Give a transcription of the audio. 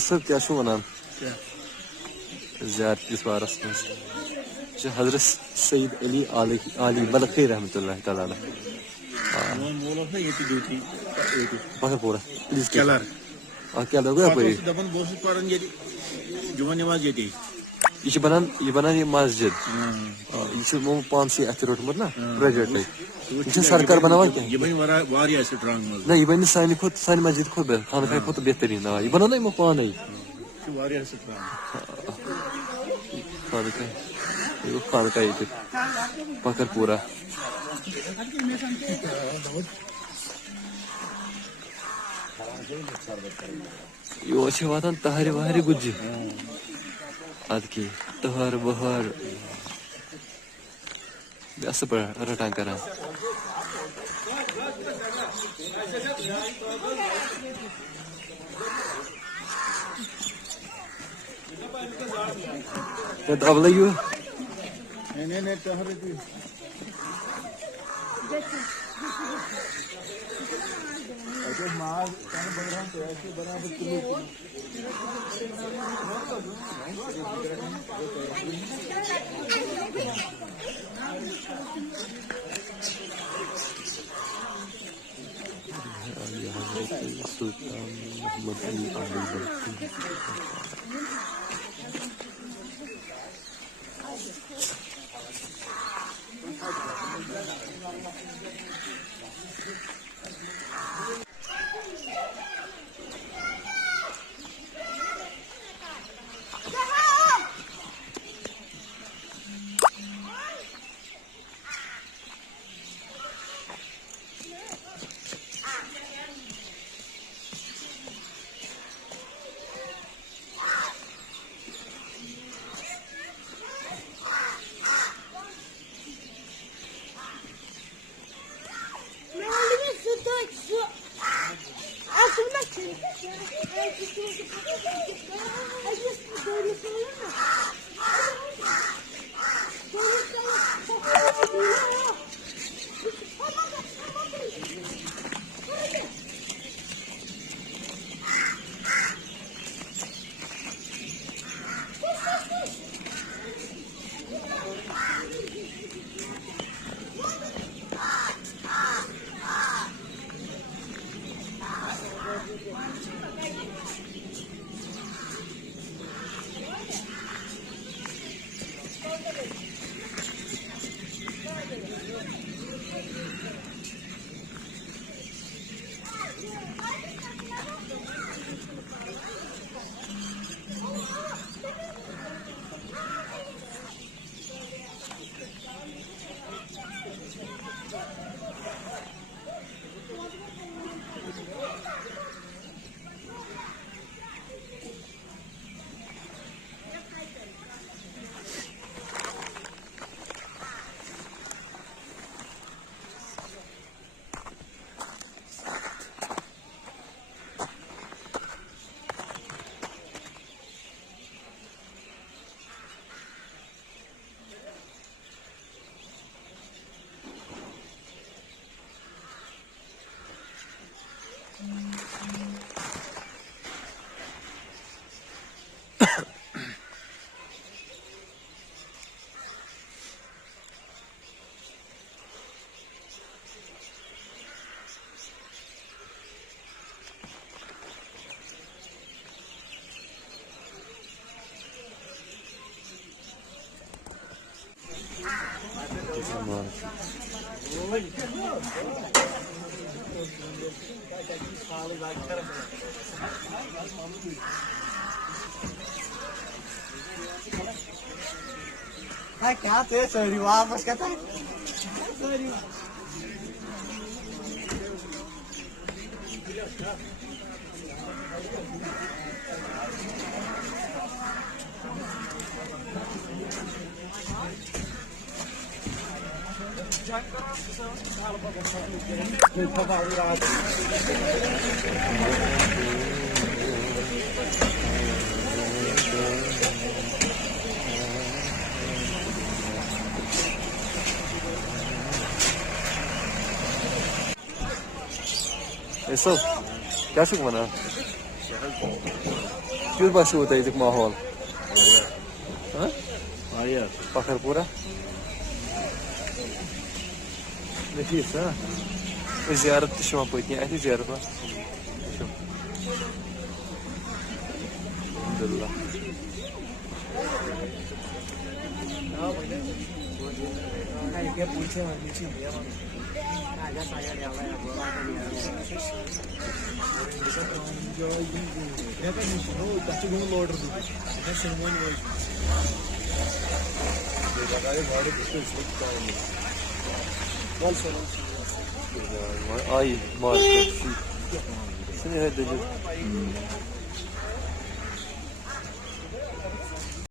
सब क्या वन ज़्यादतीस बारस मज हजरत सईद अली आली बलखी रहमतुल्लाह तआला पकड़ पूरा प्लीज कलर क्या लोग यह बनान ये मस्जिद यह पान से अत रोटमुत ना प्रोजेक्ट यह सरकार बनावान क्या ना यह बन सान मस्जिद खुद खानका खुद बेहतरीन यह बना यमो पान खानका ये पकड़ पूरा योर वातान तहर वहर गुज्जि अद तहर बहर अस रटान कर अब लगे सुल्तान मोहम्मद अली क्या थे सॉरी वापस कहता है सॉरी सब क्या शुक वनान क्यों बस होता है माहौल पखर पूरा नफीस जियारत तमा पत्नी अत जियारत अलहमदुलिल्लाह आई मार्केट